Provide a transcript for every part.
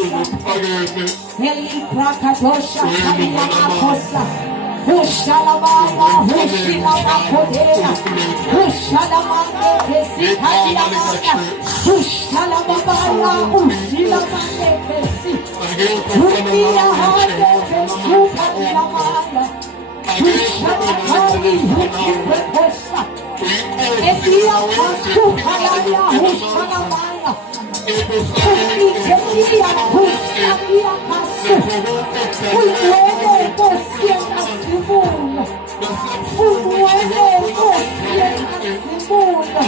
Eli prakadosha kaya makosa. Hushalamana, Hushilamakodea, Hushalamane, Kesikadiamana, Hushalamabaya, Hushilamane, Kesi, Hunia Hane, Kesukadiamana, Hushalamani, Hukireposa, Edia Pasukaya, Hushalamaya, Hukikedia, Hushalia Pasu, Hukwene, Kosiena Simula, Hukwene, Kosiena Simula,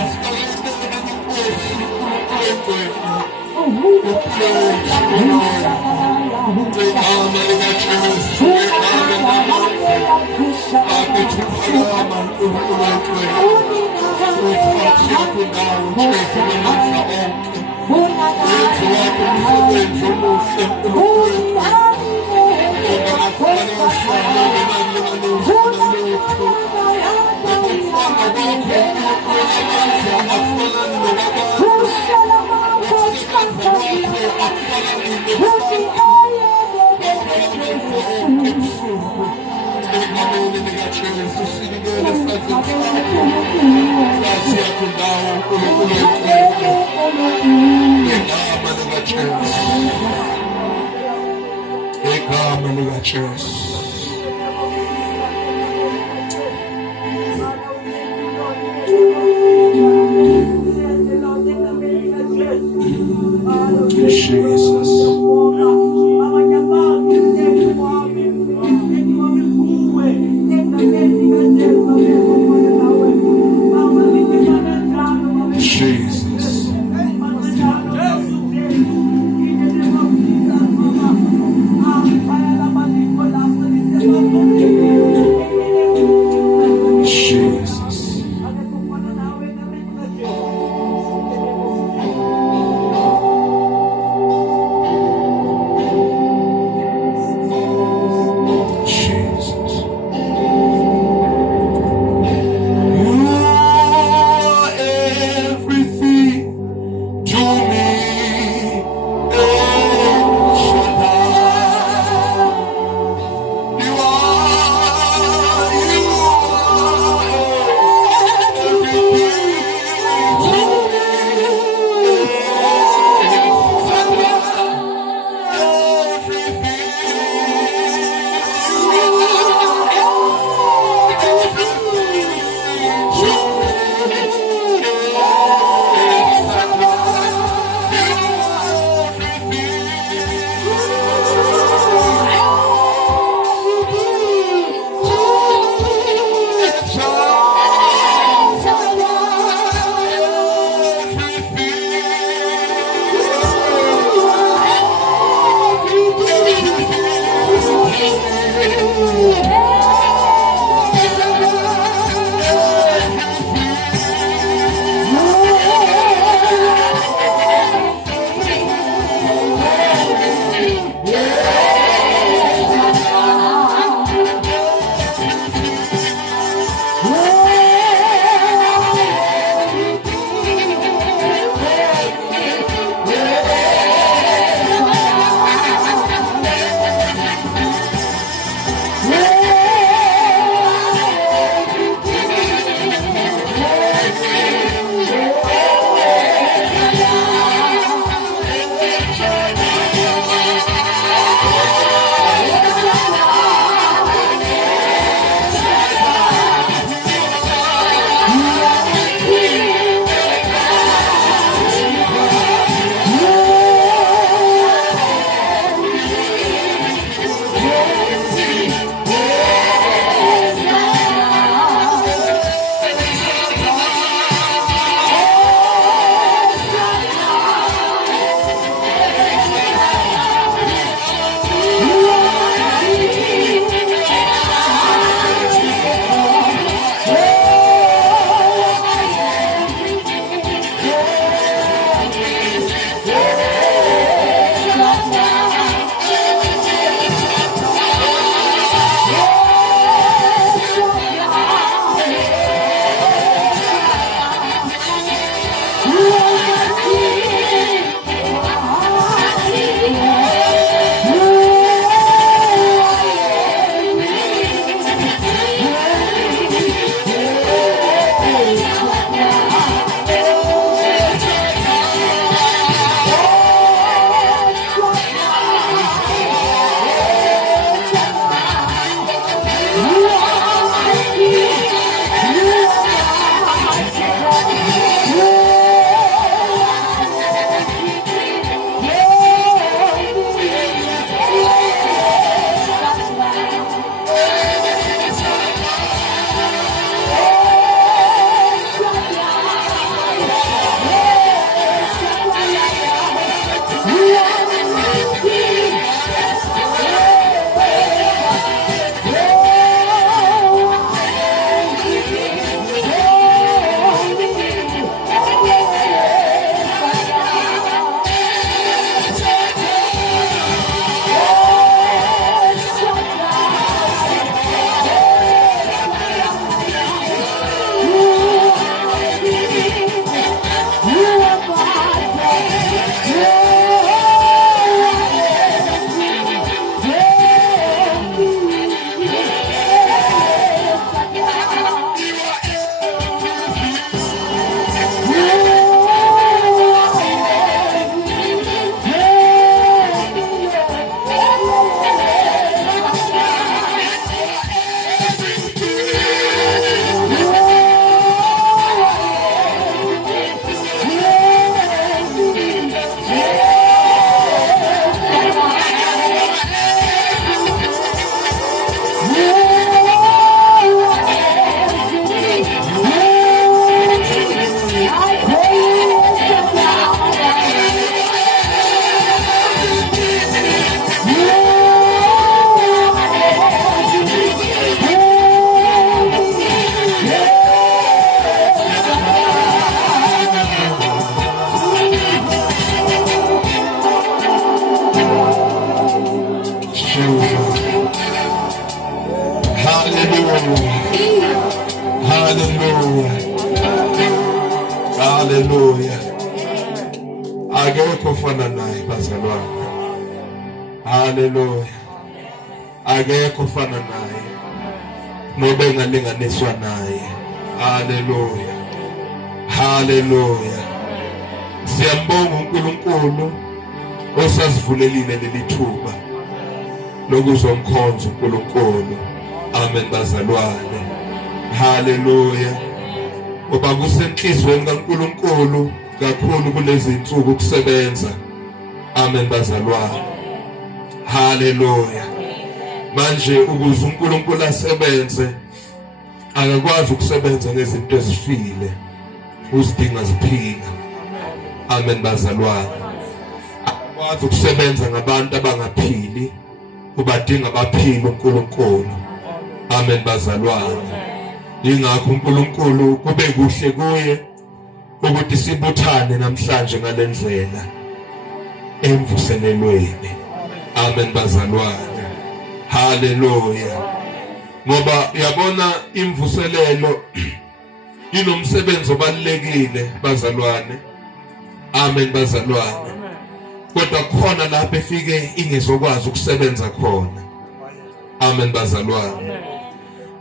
Hallelujah. Akekho ofana naye bazalwane. Hallelujah. Akekho ofana naye. Nobe engalinganiswa naye. Hallelujah. Hallelujah. Siyambonga uNkulunkulu osasivulelile leli thuba lokuzomkhonza uNkulunkulu. Amen bazalwane. Hallelujah. Oba kusenhlizweni kaNkulunkulu kakhulu kulezi insuku ukusebenza. Amen bazalwane. Hallelujah. Manje ukuze uNkulunkulu asebenze akakwazi ukusebenza ngezinto ezifile. Uzidinga ziphila. Amen bazalwane. Akakwazi ukusebenza ngabantu abangaphili. Ubadinga abaphila uNkulunkulu. Amen bazalwane. Yingakho uNkulunkulu kube kuhle kuye ukuthi sibuthane namhlanje ngalendlela emvuselelweni. Amen bazalwane. Hallelujah. Ngoba uyabona imvuselelo inomsebenzi obalekile bazalwane. Amen bazalwane. Kodwa khona lapho efike ingezokwazi ukusebenza khona. Amen bazalwane.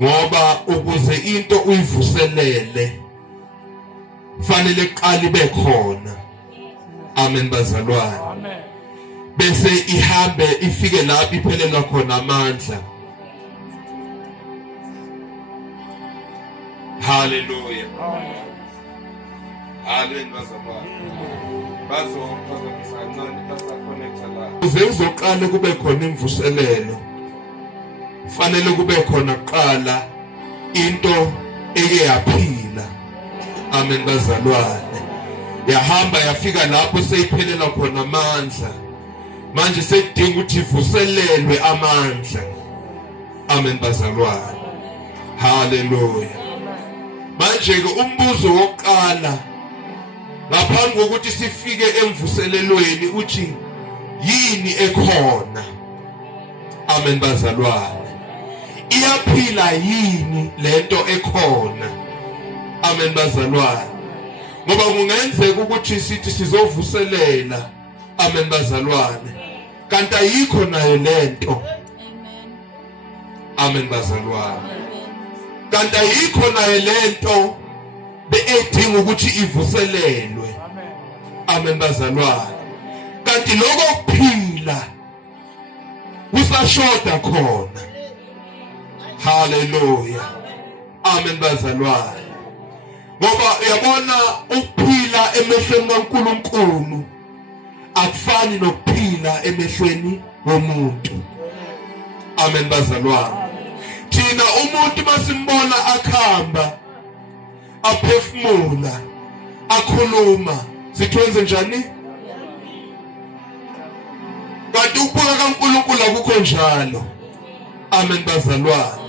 Ngoba ukuze into uyivuselele fanele iqali bekhona. Amen bazalwane. Bese ihambe ifike lapho iphelelwa khona amandla. Hallelujah. Amen bazalwane. Ukuze uzoqala kube khona imvuselelo fanele kube khona qala into eke yaphila. Amen bazalwane. Yahamba yafika lapho seyiphelela khona amandla. Manje sekudinga ukuthi ivuselelwe amandla. Amen bazalwane. Hallelujah. Manje ke umbuzo wokuqala ngaphambi kokuthi sifike emvuselelweni uthi yini ekhona. Amen bazalwane. Iyaphila yini lento ekhona. Amen bazalwane. Ngoba kungenzeka ukuthi sithi sizovuselela. Amen bazalwane. Kanti ayikho nayo lento. Amen bazalwane. Kanti ayikho nayo lento beedinga ukuthi ivuselelwe. Amen bazalwane. Kanti lokho kuphila kusashoda khona. Hallelujah. Amen bazalwane. Ngoba uyabona ukuphila emehlweni kaNkulunkulu akufani nokuphila emehlweni womuntu. Amen bazalwane. Thina umuntu masimbona akhamba aphefumula akhuluma sitwenze njani? Kanti ukubuka kaNkulunkulu akukho njalo. Amen bazalwane.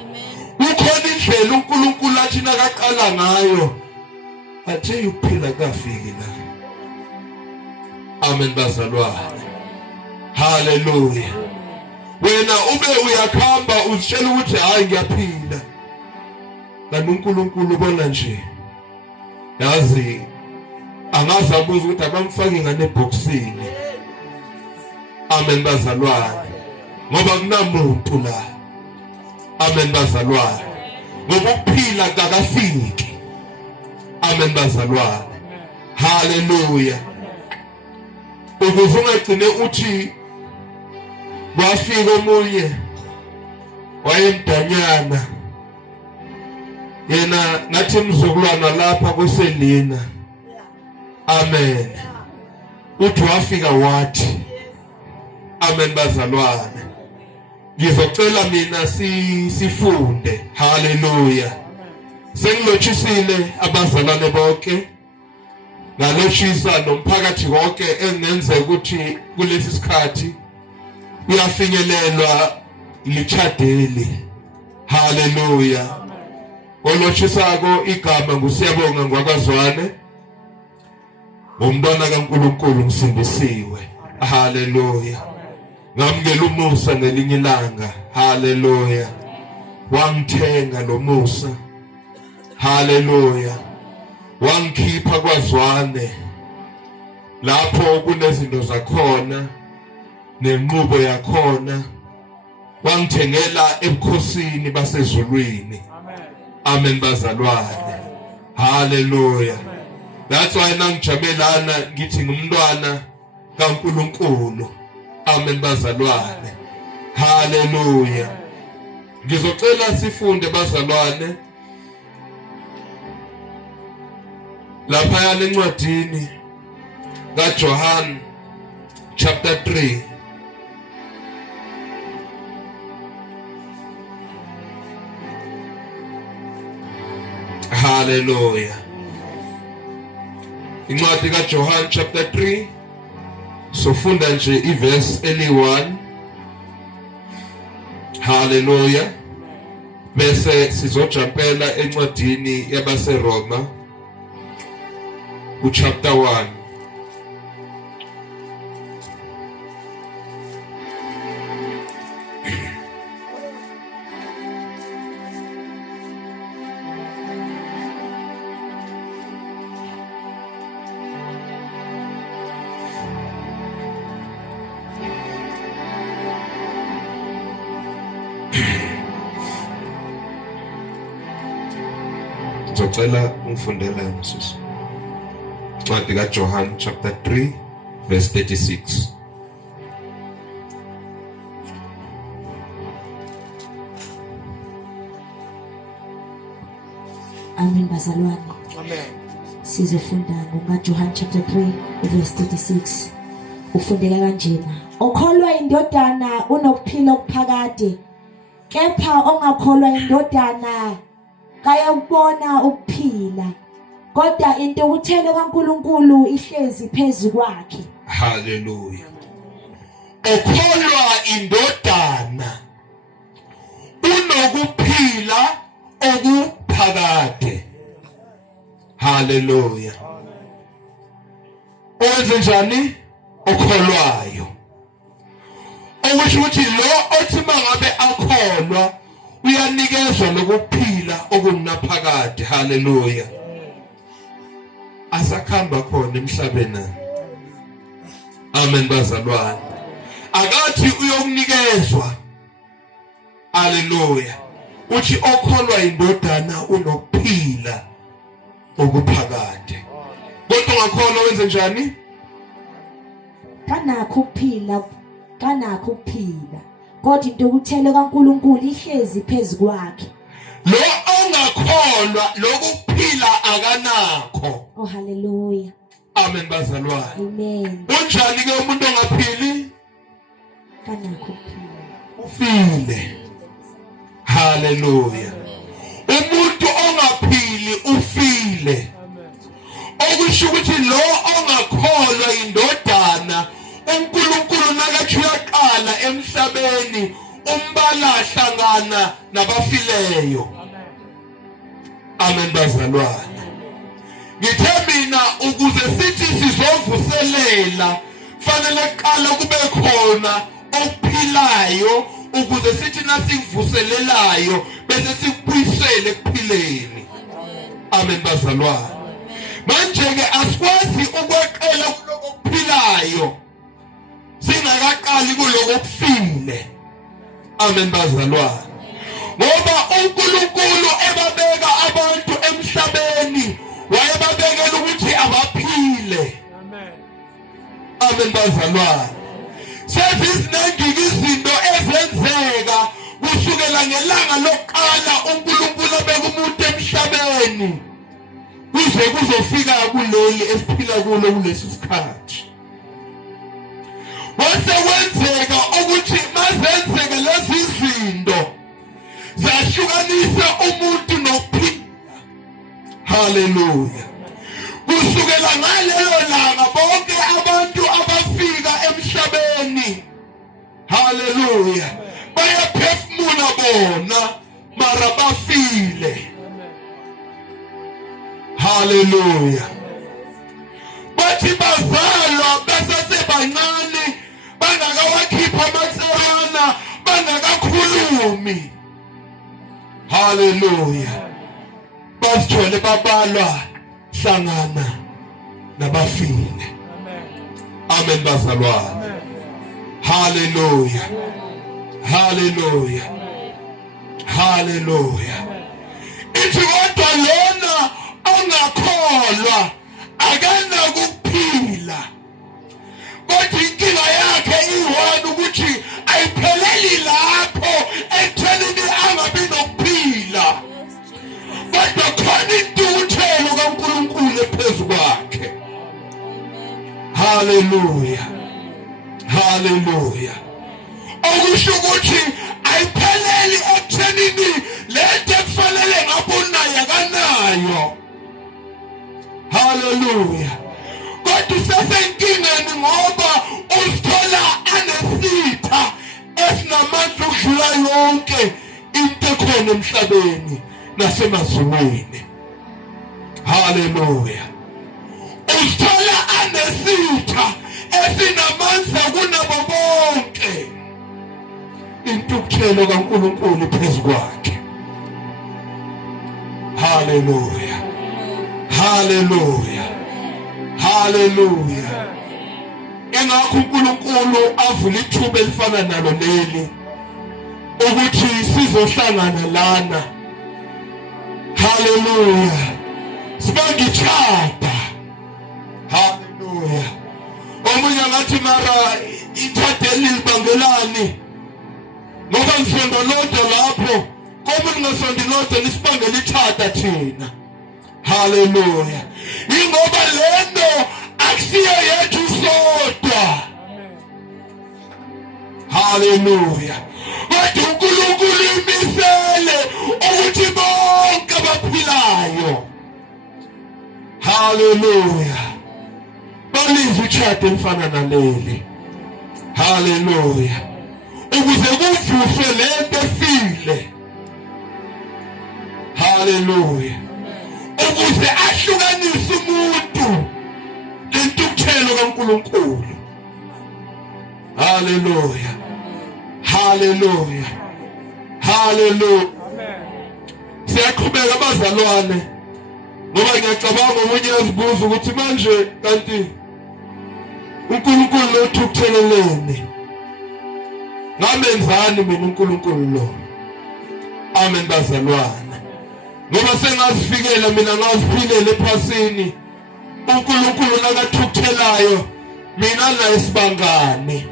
Kukhona indlela uNkulunkulu athi nakaqala ngayo athe ukuphila kafiki la. Amen bazalwane. Hallelujah. Wena ube uyakhamba uzitshela ukuthi hayi ngiyaphila. Kanti uNkulunkulu ubona nje. Yazi angaze abuza ukuthi abamfaki ngane eboxini. Amen bazalwane. Ngoba kunamuntu la. Amen bazalwane. Ngoba ukuphila akafiki. Amen bazalwane. Hallelujah. Ukuze ungagcine uthi wafika omunye wayemdanyana yena ngathi mzukulwana lapha kuselina. Amen. Uthi wafika wathi. Amen bazalwane. Ngizocela mina sifunde. Hallelujah. Sengilothisile abazalwane bonke. Ngalothisa nomphakathi wonke engenzeka ukuthi kulesi sikhathi uyafinyelelwa lichadeli. Hallelujah. Olothisako igama ngusiyabonga ngwaKwaZwane. Umntwana kaNkulunkulu ngisindisiwe. Hallelujah. ngamukela umusa ngelinye ilanga. Hallelujah. Wangithenga lo musa. Hallelujah. Wangikhipha kwaZwane lapho kunezinto zakhona nenqubo yakhona. Wangithengela ebukhosini basezulwini. Amen bazalwane. Hallelujah. That's why nangijamelana ngithi ngumntwana kaNkulunkulu. Amen bazalwane. Hallelujah. Ngizocela sifunde bazalwane lapha yana encwadini kaJohn chapter 3. Hallelujah. Incwadi kaJohn chapter 3. Sofunda nje iverse eli1. Hallelujah. Bese sizojampela encwadini yabaseRoma chapter 1. Ngicela ungifundele msisi. Incwadi kaJohn chapter 3 verse 36. Amen bazalwane. Amen. Sizofunda ngoJohn chapter 3 verse 36. Ufundeka kanjena. Okholwa indodana unokuphila okuphakade. Kepha ongakholwa indodana kayakubona ukuphila. Kodwa into ukuthele kaNkulunkulu ihlezi phezulu kwakhe. Hallelujah. Okholwa indodana unokuphila okuphakade. Hallelujah. Owenze njani? Okholwayo. Okusho ukuthi lo othi mangabe akholwa uyanikezwa lokuphila okunaphakade. Hallelujah. Asakhamba khona emhlabeni. Amen bazalwane. Akathi uyokunikezwa. Hallelujah. Uthi okholwa indodana unokuphila okuphakade. Kodwa ungakholwa wenze njani? Kanakho ukuphila, kanakho ukuphila. Kodwa into ukuthele kaNkulunkulu ihlezi phezulu kwakhe. Lo ongakholwa lokuphila akanakho. Oh hallelujah. Amen bazalwane. Amen. Unjani ke umuntu ongaphili? Kanakho ukuphila. Ufile. Hallelujah. Umuntu ongaphili ufile. Okusho ukuthi lo ongakholwa indodana uNkulunkulu nakathi uyaqala emhlabeni umbala hlangana nabafileyo. Amen bazalwane. Ngithe mina ukuze sithi sizovuselela fanele qala kube khona ophilayo ukuze sithi nasivuselelayo bese sikubuyisele ekuphileni. Amen bazalwane. Manje ke asikwazi ukweqela kuloko okuphilayo singakaqali kuloko okufile. Amen bazalwane. Ngoba uNkulunkulu ebabeka abantu emhlabeni wayebabekela ukuthi abaphile. Amen. Amen bazalwane. Seziziningi izinto ezenzeka kusukela ngelanga lokuqala uNkulunkulu abeka umuntu emhlabeni kuze kuzofika kuleli esiphila kulo kulesi sikhathi. Wase kwenzeka ukuthi mazenzeke lezi zinto zahlukanisa umuntu nokuphila. Hallelujah. Kusukela ngalelo langa bonke abantu abafika emhlabeni, hallelujah, bayaphefumula bona mara bafile. Hallelujah. Bathi bazalwa basasebancane bangakawakhiphi bakhipha amatserana bangakakhulumi. Hallelujah. Basithole babalwa hlangana nabafile. Amen bazalwane. Hallelujah. Hallelujah. Hallelujah. Ithi kodwa lona ongakholwa akanakuphila. Kodwa inkinga yakhe iwona ukuthi ayipheleli lapho ekuthenini angabi nokuphila. Kodwa khona intukuthelo kaNkulunkulu ephezu kwakhe. Hallelujah. Hallelujah. Okusho ukuthi ayipheleli ekuthenini lento ekufanele ngabunayo akanayo. Hallelujah. Kodwa usesenkingeni ngoba uzithola anesitha esinamandla ukudlula yonke into ekhona emhlabeni nasemazulwini. Hallelujah. Uzithola anesitha esinamandla kunabo bonke. Intukuthelo kaNkulunkulu phezu kwakhe. Hallelujah. Hallelujah. Hallelujah. Engakho uNkulunkulu avula ithuba elifana nalo leli ukuthi sizohlangana lana. Hallelujah. Sibangitshada. Hallelujah. Omunye ngathi mara ithatheli libangelani. Ngoba ngisondo lodwa lapho, komuntu ngesondo lodwa nisibangela itshada thina. Hallelujah. Ingoba lento akusiyo yethu sodwa. Hallelujah. Kodwa uNkulunkulu imisele ukuthi bonke abaphilayo. Hallelujah. Balinze itshada elifana naleli. Hallelujah. Ukuze kuvuswe lento efile. Hallelujah. Ukuze ahlukanise umuntu lentukuthelo kaNkulunkulu. Hallelujah. Hallelujah. Hallelujah. Siyaqhubeka bazalwane. Ngoba ngiyacabanga umunye yazibuza ukuthi manje kanti uNkulunkulu lothukutheleleni. Ngamenzani mina uNkulunkulu lo? Amen bazalwane. Ngoba sengazifikela mina ngaziphilela ephasini. uNkulunkulu nakathukuthelayo mina la isibangane.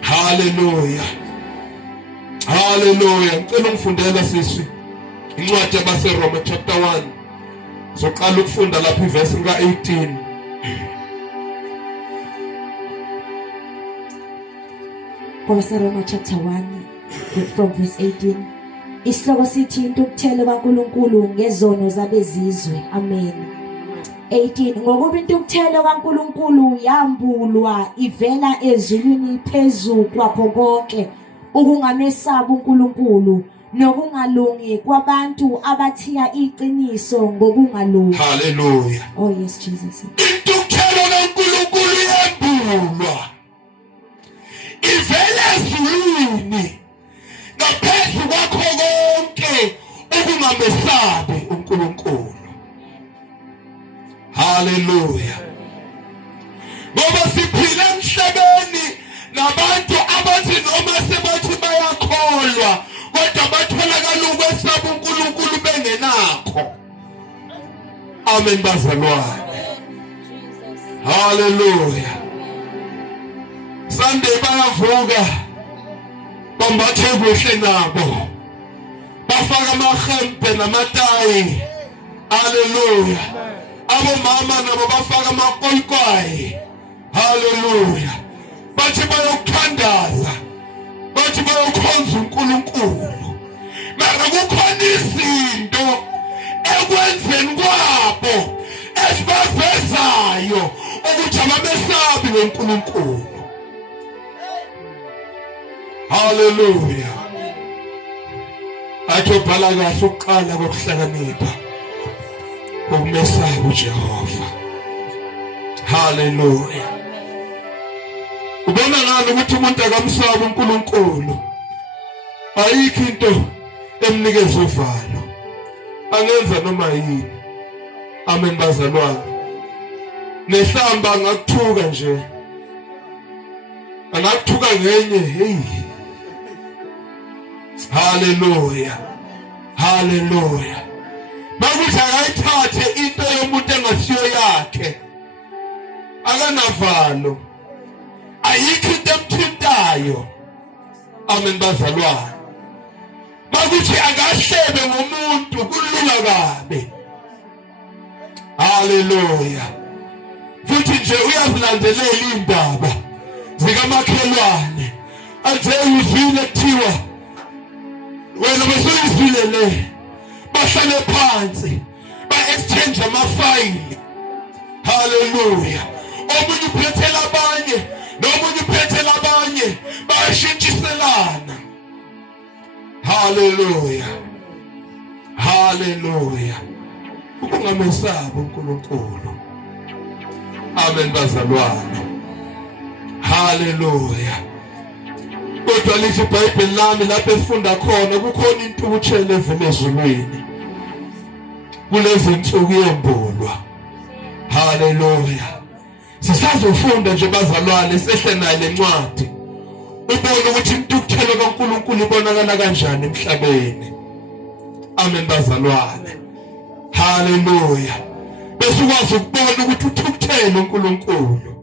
Hallelujah. Hallelujah. Ngicela ungifundela sisi incwadi yabaseRoma chapter 1. Soqala ukufunda lapha iverse ka-18. KwaNdebele chapter 1 from verse 18. Isihloko sithi intukuthelo kaNkulunkulu ngezono zabezizwe. Amen. 18. Ngokuba intukuthelo kaNkulunkulu yambulwa ivela ezulwini phezulu kwakho konke ukungamesaba uNkulunkulu nokungalungi kwabantu abathiya iqiniso ngokungalungi. Hallelujah. Oh yes Jesus. Intukuthelo kaNkulunkulu yambulwa ivela ezulwini ngaphezu kwakho konke ukungamesabi uNkulunkulu. Hallelujah. Ngoba siphila emhlabeni nabantu abathi noma sebathi bayakholwa kodwa batholakala ukwesaba uNkulunkulu bengenakho. Amen bazalwane. Hallelujah. Sunday bayavuka bambathe kuhle nabo bafaka amahempe namatayi. Hallelujah. Abomama nabo bafaka amakolkwayi. Hallelujah. Bathi bayokuthandaza, bathi bayokhonza uNkulunkulu. Mara kukhona izinto ekwenzeni kwabo esibavezayo ukuthi abamesabi uNkulunkulu. Hallelujah. Athobhala kahle ukuqala kokuhlakanipha ukumesaba uJehova. Hallelujah. Ubona Ubona ngani ukuthi umuntu akamsaba uNkulunkulu? Ayikho into emnikeza uvalo. Angenza noma yini. Amen bazalwane. Nehlamba ngakuthuka nje. Angakuthuka ngenye, hey. Hallelujah. Hallelujah. Bakuthi akayithathe into yomuntu engasiyo yakhe. Akanavalo. Ayikho into emthintayo. Amen bazalwane. Bakuthi akahlebe ngomuntu kulula kabe. Hallelujah. Futhi nje uyazilandelela indaba zikamakhelwane. Anje uzwile kuthiwa wena besuyizwile le. Bahlale phansi. Ba-exchange amafayili. Hallelujah. Omunye uphethela abanye, nomunye uphethela abanye, bayashintshiselana. Hallelujah. Hallelujah. Ukungamesaba uNkulunkulu. Amen bazalwane. Hallelujah. Kodwa lithi iBhayibheli lami lapho esifunda khona kukhona intukuthelo evela ezulwini. Kulezi insuku yembulwa. Hallelujah. Sisazofunda nje bazalwane sehle nayo lencwadi. Ubone ukuthi intukuthelo kaNkulunkulu ibonakala kanjani emhlabeni. Amen bazalwane. Hallelujah. Bese ukwazi ukubona ukuthi uthukuthelo uNkulunkulu.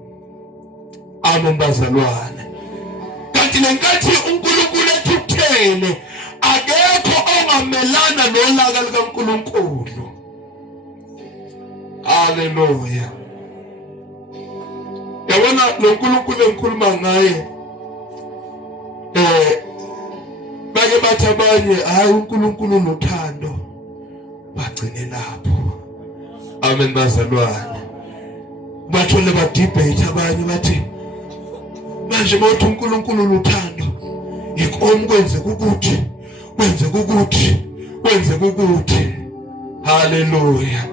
Amen bazalwane. Kanti lenkathi uNkulunkulu ethukuthele akekho ongamelana nolaka likaNkulunkulu. Hallelujah. Yabona lo uNkulunkulu enkhuluma ngaye bake bathi abanye hayi uNkulunkulu nothando bagcine lapho. Amen bazalwane. Bathole ba debate abanye bathi manje bothi uNkulunkulu nothando ikomo kwenze ukuthi kwenze ukuthi kwenze ukuthi. Hallelujah.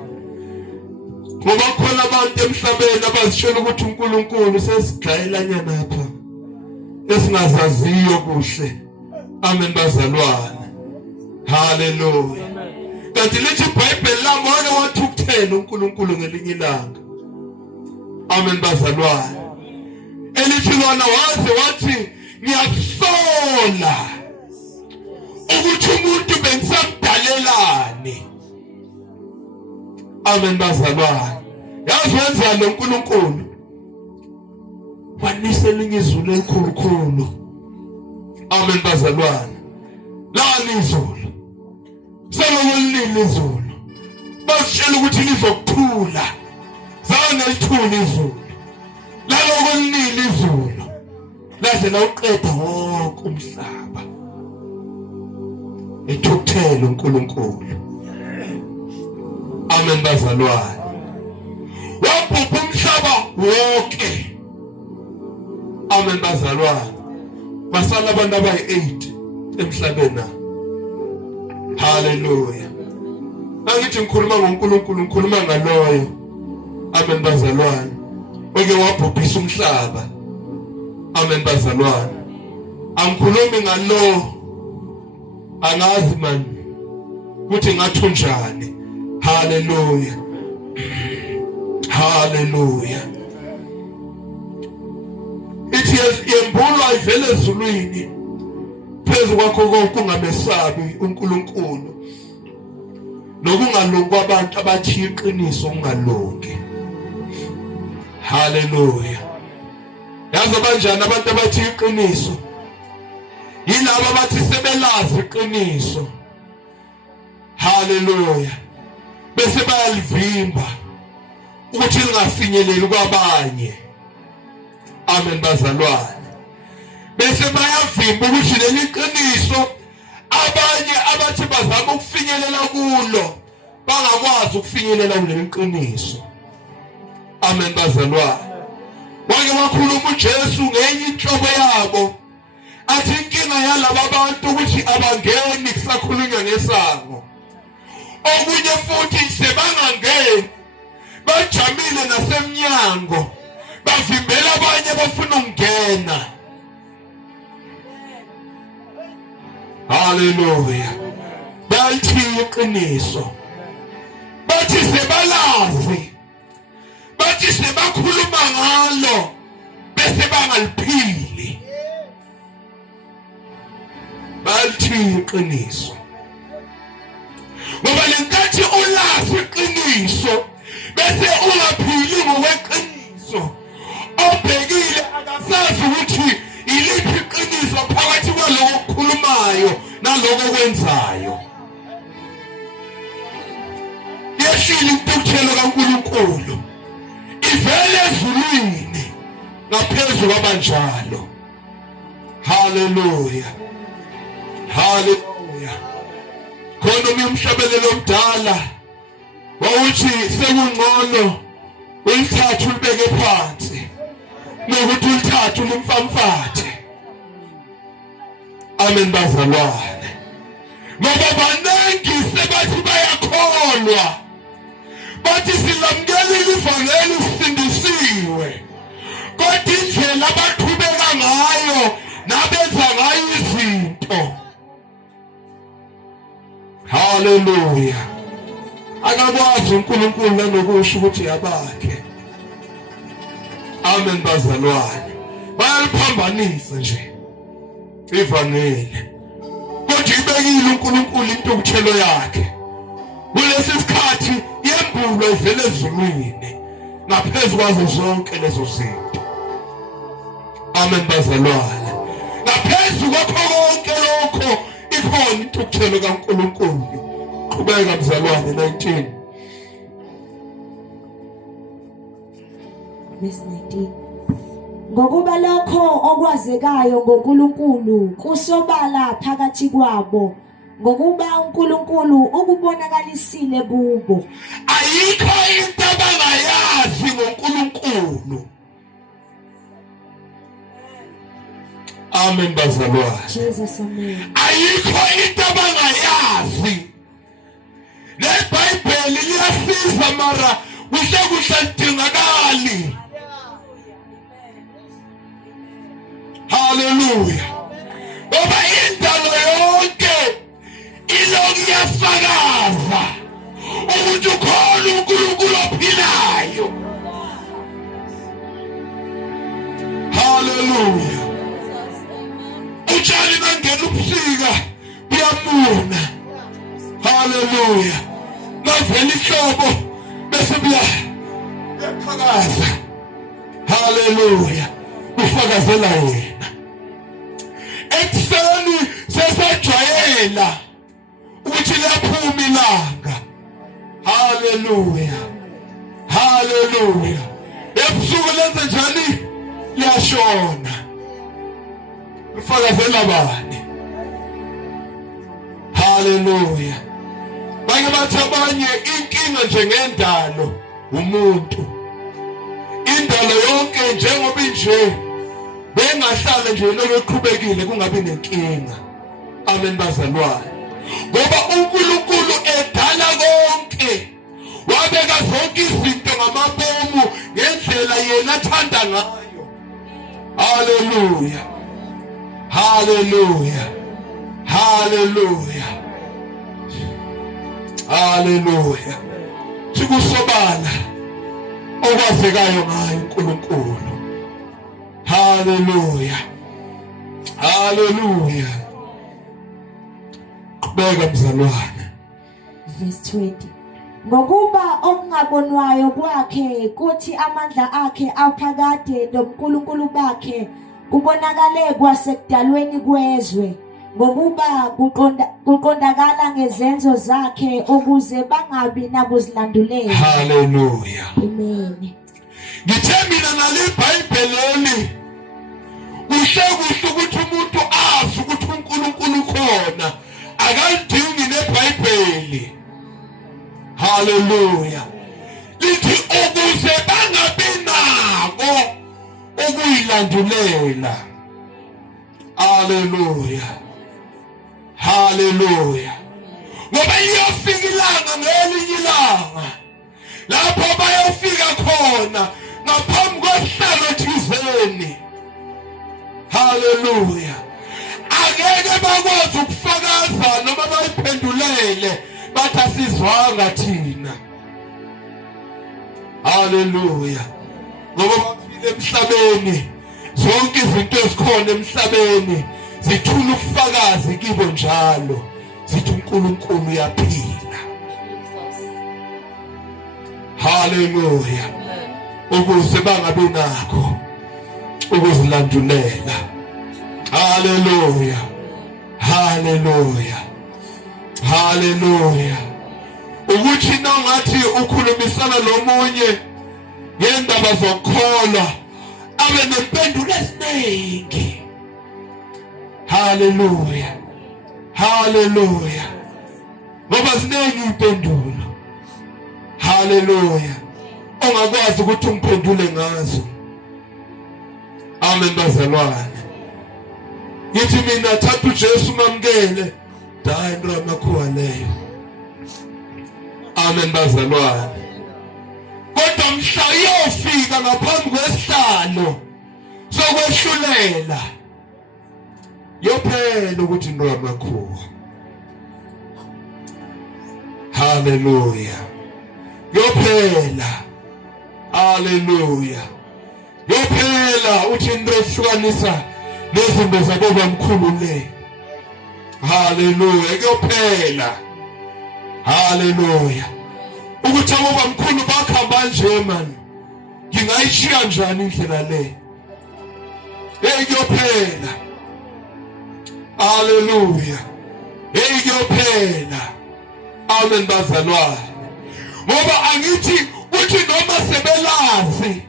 Ngoba khona abantu emhlabeni abazishela ukuthi uNkulunkulu sesigayelanyana lapha esingazaziyo kuhle. Amen bazalwane. Hallelujah. Kanti lithi iBhayibheli lami wona wathukuthela uNkulunkulu ngelinye ilanga. Amen bazalwane. Elithi lona wathi ngiyasola ukuthi umuntu bengisamdalelani. Amen bazalwane. Yazi wenza lo uNkulunkulu wanisa elinye izulu elikhulukhulu. Amen bazalwane. La izulu selolini izulu basishela ukuthi lizokuthula. Zwane lithula izulu. Laloko linile izulu laze lawuqeda wonke umhlaba. Ethukuthele uNkulunkulu. Amen bazalwane. Wabhubha umhlaba wonke. Amen bazalwane. Basala abantu abayi-8 emhlabeni. Hallelujah. Angithi ngikhuluma ngoNkulunkulu ngikhuluma ngaloyo. Amen bazalwane. Oke wabhubhisa umhlaba. Amen bazalwane. Angikhulumi ngalo. Angazi man ukuthi ngathunjani. Hallelujah. Hallelujah. Ithi yembulwa ivele ezulwini phezu kwakho konke ungamesabi uNkulunkulu nokungalungi kwabantu abathi iqiniso ungalungi. Hallelujah. Yazi banjani abantu abathi iqiniso? Yilabo abathi sebelazi iqiniso. Hallelujah. Bese bayalivimba ukuthi lingafinyeleli kwabanye. Amen bazalwane. Bese bayavimba ukuthi leli qiniso abanye abathi bazama ukufinyelela kulo bangakwazi ukufinyelela kuleli qiniso. Amen bazalwane. Wake wakhuluma uJesu ngenye inhlobo yabo athi inkinga yalabo abantu ukuthi abangeni kusakhulunywa ngesango. Okunye futhi sebangangeni bajamile nasemnyango bavimbela abanye bafuna ukungena. Hallelujah. Bathi iqiniso. Bathi sebalazi. Bathi sebakhuluma ngalo bese bangaliphili. Bathi iqiniso. Ngoba lenkathi ulazi iqiniso bese ungaphili ngokweqiniso. Obhekile akasazi ukuthi iliphi iqiniso phakathi kwaloko okukhulumayo naloko kwenzayo. Yeshili intukuthelo kaNkulunkulu ivele ezulwini ngaphezulu kwabanjalo. Hallelujah. Hallelujah. Khona umhlabelelo omdala wawuthi sekungcono ulithathe ulibeke phansi nokuthi ulithathe ulimfamfathe. Amen bazalwane. Ngoba banengi sebathi bayakholwa bathi silamukela ivangeli sindisiwe, kodwa indlela abaqhubeka ngayo nabenza ngayo izinto. Hallelujah. Akakwazi uNkulunkulu nanokusho ukuthi yabakhe. Amen bazalwane. Bayaliphambanisa nje ivangeli. Kodwa ibekile uNkulunkulu intukuthelo yakhe. Kulesi sikhathi yembulo ivele ezulwini ngaphezu kwazo zonke lezo zinto. Amen bazalwane. Ngaphezu kwakho konke lokho ikhona intukuthelo kaNkulunkulu. Qhubeka mzalwane 19. Verse 19. Ngokuba lokho okwazekayo ngoNkulunkulu kusobala phakathi kwabo, ngokuba uNkulunkulu ukubonakalisile kubo. Ayikho into abangayazi ngoNkulunkulu. Amen bazalwane. Jesus amen. Ayikho into abangayazi. LeBhayibheli liyasiza mara kuhle lidingakali. Hallelujah. Ngoba indalo yonke ilokhu yafakaza ukuthi ukhona uNkulunkulu ophilayo. Hallelujah. Utshani mangena ubusika buyamuna. Hallelujah. Navela ihlobo bese buyaqhakaza. Hallelujah. Ufakazela yena. Ekseni sesajwayela ukuthi liyaphuma ilanga. Hallelujah. Hallelujah. Ebusuku lenze njani liyashona. Ufakazela bani? Hallelujah. Bake bathi abanye inkinga nje ngendalo umuntu. Indalo yonke njengoba inje bengahlala nje lokuqhubekile kungabi nenkinga. Amen bazalwane. Ngoba uNkulunkulu edala konke wabeka zonke izinto ngamabomu ngendlela yena athanda ngayo. Hallelujah. Hallelujah. Hallelujah. Hallelujah. Sikusobala okwazekayo ngayo uNkulunkulu. Hallelujah. Hallelujah. Qhubeka mzalwane. Verse 20. Ngokuba okungabonwayo kwakhe kuthi amandla akhe aphakade noNkulunkulu bakhe kubonakale kwasekudalweni kwezwe, ngokuba kuqondakala ngezenzo zakhe ukuze bangabi nakuzilandulela. Hallelujah. Amen. Ngithe mina naleBhayibhelini kuhle ukuthi umuntu azi ukuthi uNkulunkulu khona, akadingi neBhayibheli. Hallelujah. Lithi ukuze bangabi nako ukuyilandulela. Hallelujah. Hallelujah. Ngoba iyofika ilanga ngelinye ilanga lapho bayofika khona ngaphambi ahlalo thizeni. Hallelujah. Angeke bakwazi ukufakaza noma bayiphendulele bathi asizwanga thina. Hallelujah. Ngoba baphile emhlabeni, zonke izinto ezikhona emhlabeni zithula ukufakazi kibo njalo. Zithi uNkulunkulu uyaphila. Hallelujah. Ukuze bangabe nakho ukuzilandulela. Hallelujah. Hallelujah. Hallelujah. Ukuthi nangathi ukhulumisana lomunye ngendaba zokholwa abe nempendulo eziningi. Hallelujah. Hallelujah. Ngoba ziningi impendulo. Hallelujah. Ongakwazi ukuthi umphendule ngazo. Amen bazalwane. Ngithi mina thatha uJesu mamkele. Hayi ndramakhuwa leyo. Amen bazalwane. Kodwa mhla iyofika ngaphambi kwesihlalo sokwehlulela. Yophela ukuthi ndramakhuwa. Hallelujah. Yophela. Hallelujah. Yophela uthi into ehlukanisa nezinto zababa mkhulu le. Hallelujah. Yophela. Hallelujah. Ukuthi ababa mkhulu bakhamba nje man. Ngingayishiya njani indlela le? Yophela. Hallelujah. Yophela. Amen bazalwane. Ngoba angithi uthi noma sebelazi.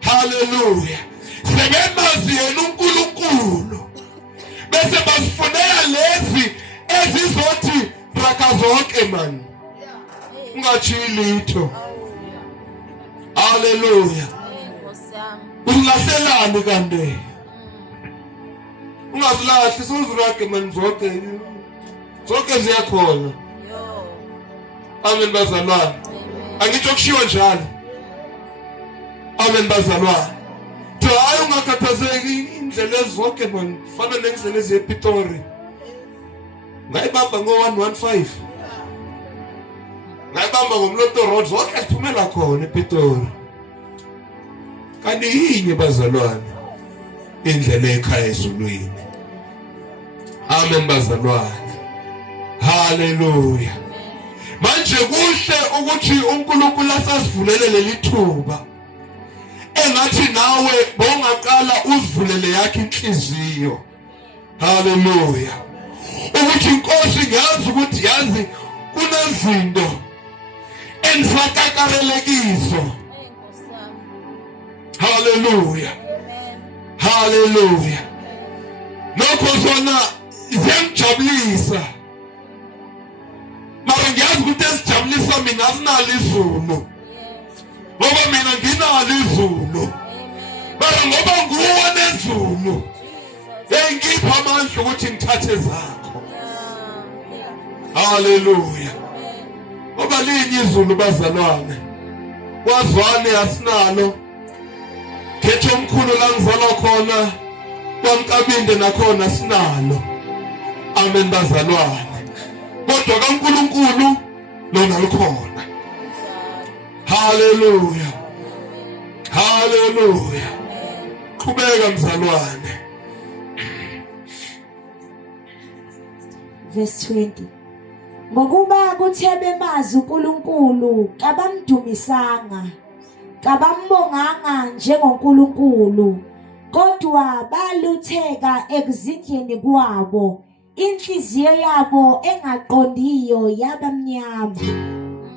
Hallelujah. Sebemazi yena uNkulunkulu. Bese basifunela lezi ezizothi rakazonke man. Ungachili litho. Hallelujah. Ungahlelani kande. Ungazilahli suzurake man zonke. Zonke ziyakhona. Amen bazalwane. Angithi okushiwo njalo. Amen bazalwane. Hayi ungakhathazeki indlela ezonke man. Fana nendlela eziyePitori. Ngayibamba ngo115. Ngayibamba ngomloto road zonke siphumela khona ePitori. Kanti yinye bazalwane. Indlela ekhaya ezulwini. Amen bazalwane. Hallelujah. Manje kuhle ukuthi uNkulunkulu asasivulele lelithuba. Engathi nawe bongaqala uzivulele yakhe inhliziyo. Hallelujah. Ukuthi inkosi ngiyazi ukuthi yazi kunezinto engisakakarelekiso. Hallelujah. Hallelujah. Nokho zona ziyangijabulisa. Mara ngiyazi ukuthi esijabulisa mina asinalo izulu. Ngoba mina nginalo izulu. Mara ngoba nguwe nezulu. Ngipha amandla ukuthi ngithathe zakho. Hallelujah. Ngoba linye izulu bazalwane. KwaZwane asinalo. Khethe omkhulu la ngizalwa khona. KwaNdebele nakhona sinalo. Amen bazalwane. Kodwa kaNkulunkulu lona lukhona. Hallelujah. Hallelujah. Qhubeka mzalwane. Verse 20. Ngokuba kuthe bemazi uNkulunkulu kabamdumisanga, kabambonganga njengoNkulunkulu, kodwa balutheka ekuzindleni kwabo. Inhliziyo yabo engaqondiyo yabamnyama.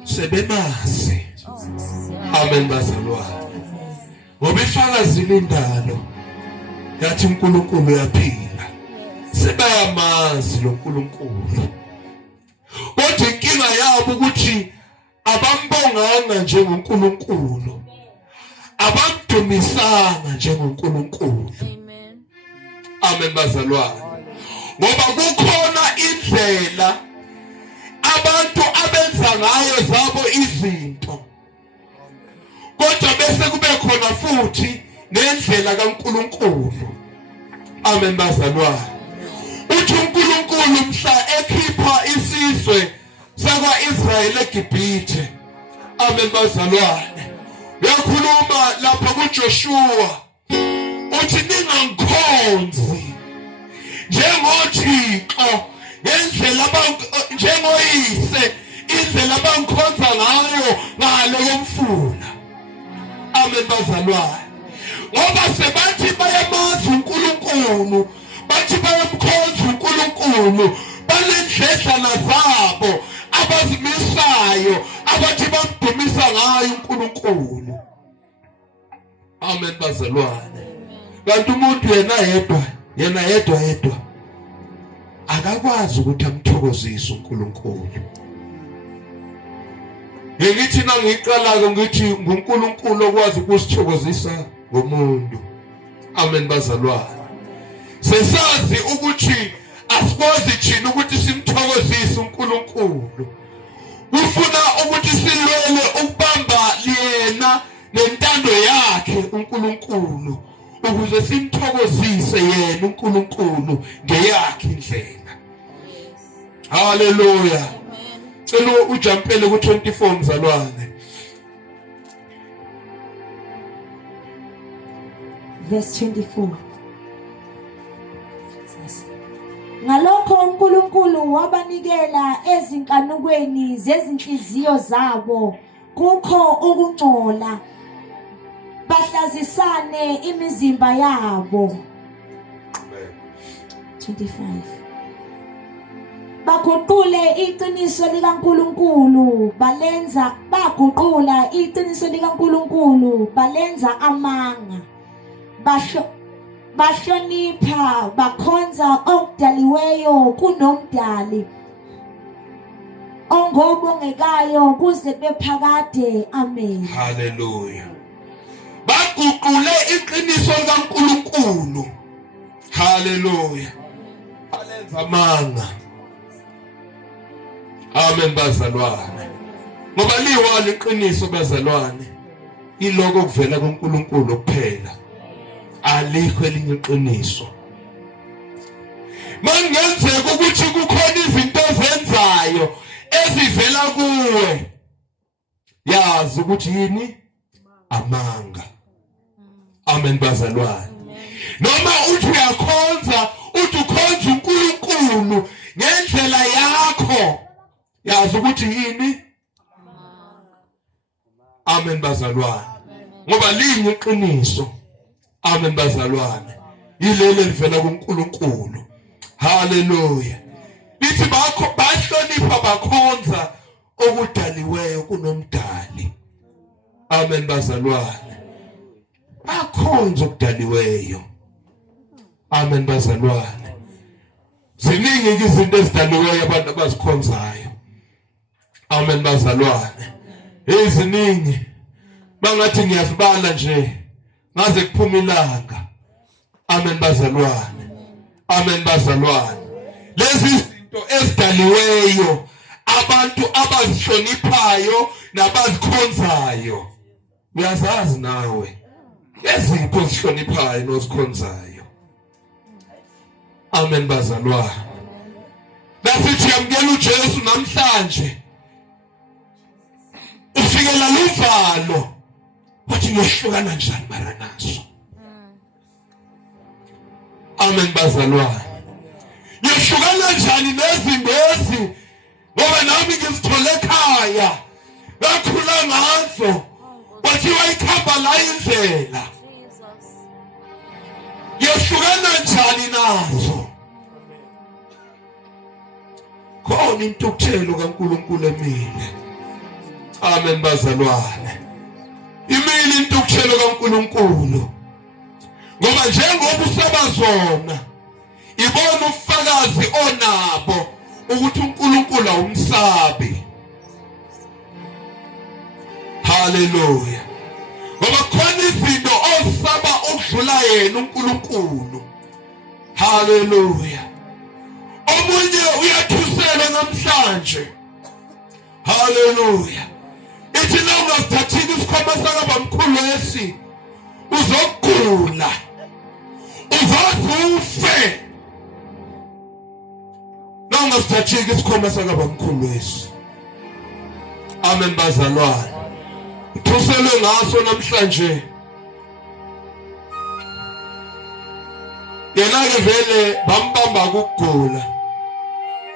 Sebemazi. Amen bazalwane. Ngoba ifakazile indalo yathi uNkulunkulu uyaphila. Sebayamazi lo uNkulunkulu. Kodwa inkinga yabo ukuthi abambonganga njengoNkulunkulu. Abamdumisanga njengoNkulunkulu. Amen. Amen bazalwane. Ngoba kukhona indlela abantu abenza ngayo zabo izinto. kodwa bese kube khona futhi nendlela kaNkulunkulu. Amen bazalwane. Uthi uNkulunkulu mhla ekhipha isizwe sakwa-Israyeli eGibhithe. Amen bazalwane. Uyakhuluma lapha kuJoshua. Uthi ningangikhonzi njengoThixo ngendlela njengoyise indlela abangikhonza ngayo ngale komfula. Amen bazalwane. Ngoba sebathi bayamazi uNkulunkulu, bathi bayamkhonza uNkulunkulu, banendledlana zabo abazimisayo abathi bamdumisa ngayo uNkulunkulu. Amen bazalwane. Kanti umuntu yena yedwa akakwazi ukuthi amthokozise uNkulunkulu. Ngithi nangiqala ngithi nguNkulunkulu okwazi ukusithokozisa ngomuntu. Amen bazalwane. Sesazi ukuthi asikwazi thina ukuthi simthokozise uNkulunkulu. Ufuna ukuthi silwele ukubamba yena nentando yakhe uNkulunkulu ukuze simthokozise yena uNkulunkulu ngeyakhe indlela. Hallelujah. Cela ujampele ku-24 mzalwane. Verse 24. Ngalokho uNkulunkulu wabanikela ezinkanukweni zezinhliziyo zabo kukho ukungcola bahlazisane imizimba yabo. 25. Baguqule iqiniso likaNkulunkulu baguqula iqiniso likaNkulunkulu balenza amanga. Bahlonipha bakhonza okudaliweyo kunomdali ongobongekayo kuze bephakade. Amen. Hallelujah. Baguqule iqiniso likaNkulunkulu. Hallelujah. Balenza amanga. Amen bazalwane. Ngoba liwali iqiniso bazalwane iloko kuvela kuNkulunkulu kuphela. Alikho elinye iqiniso. Mangenzeka ukuthi kukhona izinto zenzayo ezivela kuwe, yazi ukuthi yini amanga. Amen bazalwane. Noma uthi uyakhonza, uthi ukhonza uNkulunkulu ngendlela yakho, yazi ukuthi yini. Amen bazalwane. Ngoba linye iqiniso. Amen bazalwane. Ilele livela kuNkulunkulu. Hallelujah. Lithi bahlonipha bakhonza okudaliweyo kunomdali. Amen bazalwane. Bakhonza okudaliweyo. Amen bazalwane. Ziningi izinto ezidaliweyo abantu abazikhonzayo. Amen bazalwane. Eziningi bangathi ngiyazibala nje ngaze kuphuma ilanga. Amen bazalwane. Amen bazalwane. Lezi zinto ezidaliweyo abantu abazihloniphayo nabazikhonzayo, uyazazi nawe ezipho ozihloniphayo nozikhonzayo. Amen bazalwane. Nasithi yamkela uJesu namhlanje ufikela luvalo wathi ngiyohlukana njani maranaso. Amen bazalwane. Ngiyohlukana njani nezingozi ngoba nami ngizithole ekhaya ngakhula ngazo wathi wayikhamba la indlela. Ngiyohlukana njani nazo? Khona intukuthelo kaNkulunkulu emile. Amen bazalwane. Imile intukuthelo kaNkulunkulu. Ngoba njengoba usabazona ibona ufakazi onabo ukuthi uNkulunkulu awumsabi. Hallelujah. Ngoba khona izinto osaba ukudlula yena uNkulunkulu. Hallelujah. Omunye uyathuselwa namhlanje. Hallelujah. ngithi na ungasithathile isikhwama sakabamkhulu wesi uzogula uzozufe na ungasithathile isikhwama sakabamkhulu wesi. Amen bazalwane. Uthuselwe ngaso namhlanje. Yena ke vele bambamba ukugula.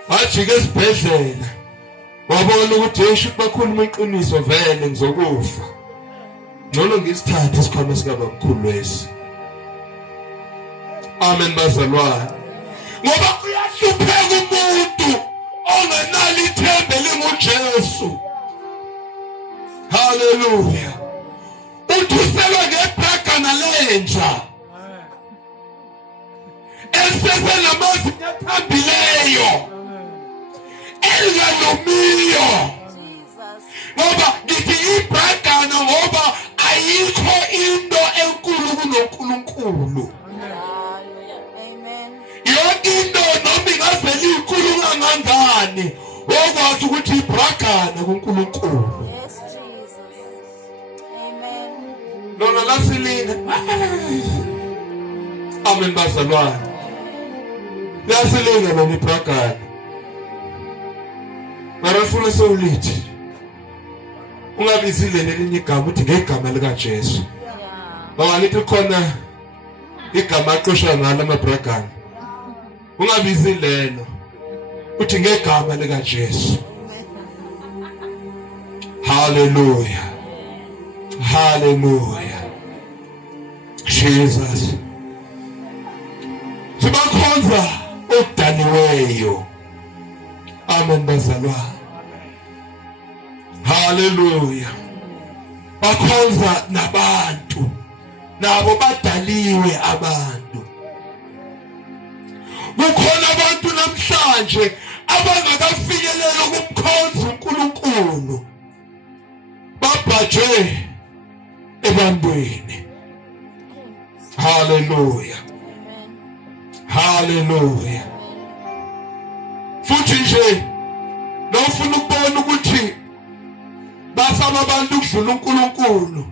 Wajike esibhedlela. Wabona ukuthi yesho bakhuluma iqiniso vele ngizokufa. Ngcono ngisithathe isikhwama sikabamkhulu wesi. Amen bazalwane. Ngoba uyahlupheka umuntu ongenalo ithemba linguJesu. Hallelujah. Uthuselwe ngebhagana lenja. Esese namazinyo athambileyo. Elgalumiyo. Ngoba ngithi ibhagana ngoba ayikho into enkulu kunoNkulunkulu. Yonke into noma ingavela inkulu kangangani okwazi ukuthi ibhagana kuNkulunkulu. Lona lasilinga. Amen bazalwane. Lasilinga lona ibhagana. Marafuna sewulithi. Ungabizile lelinye igama uthi ngegama lika Jesu. Ngoba ngithi khona igama aqoshwa ngalo amabhagana. Ungabizile lelo. Uthi ngegama lika Jesu. Hallelujah. Hallelujah. Jesus. Sibakhonza odaniweyo. Amen bazalwane. Hallelujah. Bakhonza nabantu. Nabo badaliwe abantu. Kukhona abantu namhlanje abangakafikelela ukumkhonza uNkulunkulu. Babhaje ebantwini. Hallelujah. Hallelujah. Futhi nje nawufuna ukubona ukuthi basaba abantu ukudlula uNkulunkulu.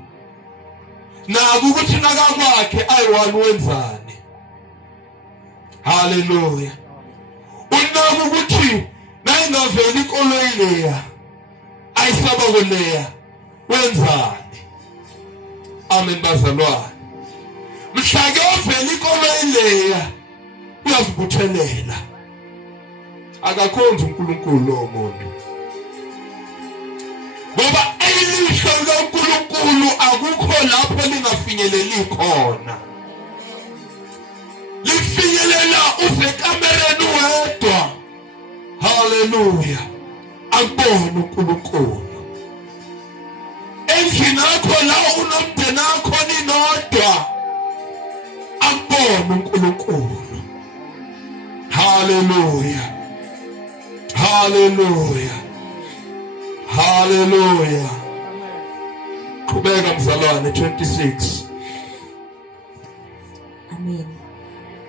Naku ukuthi nakakwakhe ayiwani wenzani. Hallelujah. Unaku ukuthi nayingaveli inkolo ileya ayisaba kuleya wenzani. Amen bazalwane. Mhlake ovela inkolo ileya uyazibuthelela. Akakhonza uNkulunkulu omuntu. Ngoba ilihlo loNkulunkulu akukho lapho lingafinyeleli khona. Lifinyelela usekamereni wedwa. Hallelujah. Akubona uNkulunkulu. Endlini yakho la unomndeni wakho ninodwa. Akubona uNkulunkulu. Hallelujah. Hallelujah. Hallelujah. Qhubeka mzalwane 26. Amen.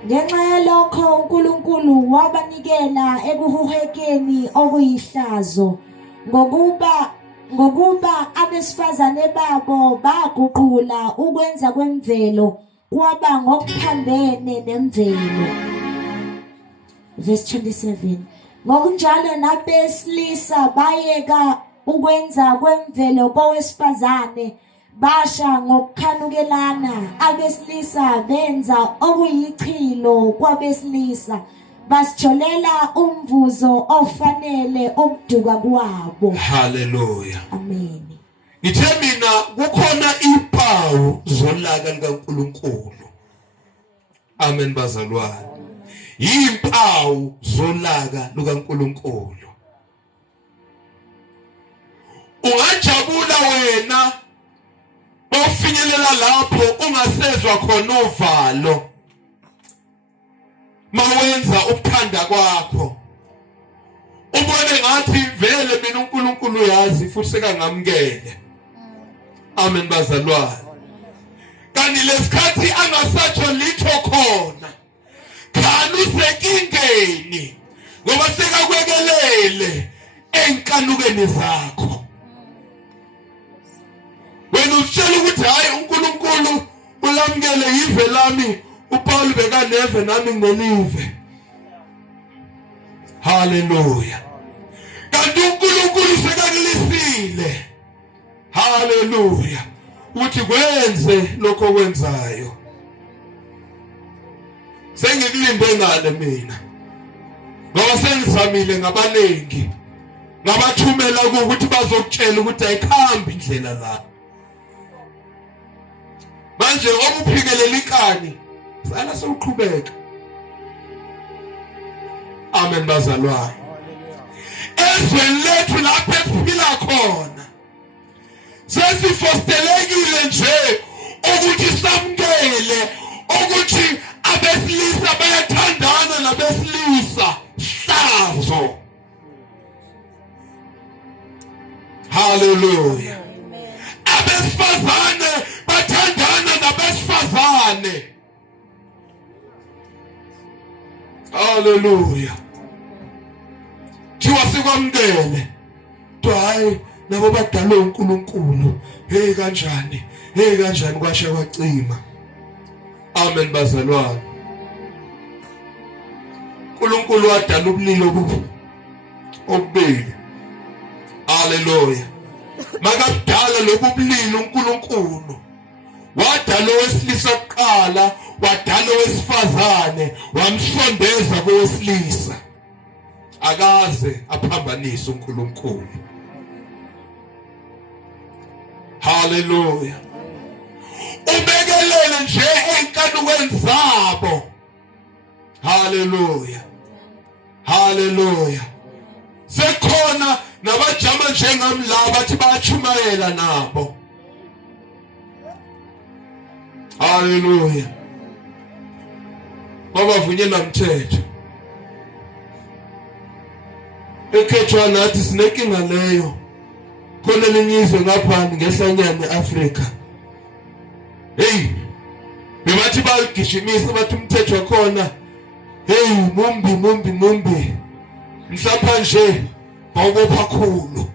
Ngenxa yalokho uNkulunkulu wabanikela ekuhuhekeni okuyihlazo ngokuba abesifazane babo baguqula ukwenza kwemvelo kwaba ngokuphambene nemvelo. Verse 27. Ngokunjalo nabesilisa bayeka ukwenza kwemvelo kowesifazane basha ngokukhanukelana. Abesilisa benza okuyichilo kwabesilisa basitholela umvuzo ofanele okuduka kwabo. Hallelujah. Amen. Ngithe mina kukhona impawu zolaka likaNkulunkulu. Amen bazalwane. Impawu zolaka lukaNkulunkulu. Ungajabula wena bofinyelela lapho ungasezwa khona uvalo. Mawenza ukuthanda kwakho. Ubone ngathi vele mina uNkulunkulu yazi futhi sekangamkele. Amen bazalwane. Kanti lesikhathi angasatsho litho khona. Khani usekingeni ngoba sekakwekelele enkanukeni zakho. wena usitshela ukuthi hayi uNkulunkulu ulamkele yive lami uPaul bekaneve nami nginelive. Hallelujah. Kanti uNkulunkulu sekakulisile. Hallelujah. Uthi kwenze lokho okwenzayo. Sengikulinde ngale mina. Ngoba sengizamile ngabanengi. Ngabathumela ukuthi bazokutshela ukuthi ayikhambi indlela la. Manje obuphikelele ikani sala soqhubeka. Amen bazalwane. Ezweni lethu lapho esiphila khona sesifostelekile nje ukuthi samkele ukuthi abesilisa bayathandana nabesilisa hlazo. Hallelujah. Abesifazane bathandana nabesifazane. Hallelujah. Thiwa sikwamkele. Hayi nabo badalwe uNkulunkulu. Hey kanjani? Hey kanjani kwasha kwacima. Amen bazalwane. uNkulunkulu wadala ubulili obubili. Hallelujah. Makadala lobu bulili uNkulunkulu. Wadala owesilisa kuqala, wadala owesifazane, wamsondeza kowesilisa. Akaze aphambanise uNkulunkulu. Hallelujah. Ubekelele nje enkanukweni zabo. Hallelujah. Hallelujah. Sekhona nabajama njengamlaba bathi bayachumayela nabo. Hallelujah. Baba vunyela mthetho. Ekhethwa nathi sinenkinga leyo. Khona lenyizwe ngapha ngehlanyana eAfrika. Hey. Bebathi bagishimisa bathi umthetho wakhona. Hey, mumbi. Mhlapha nje bawubopha khulu.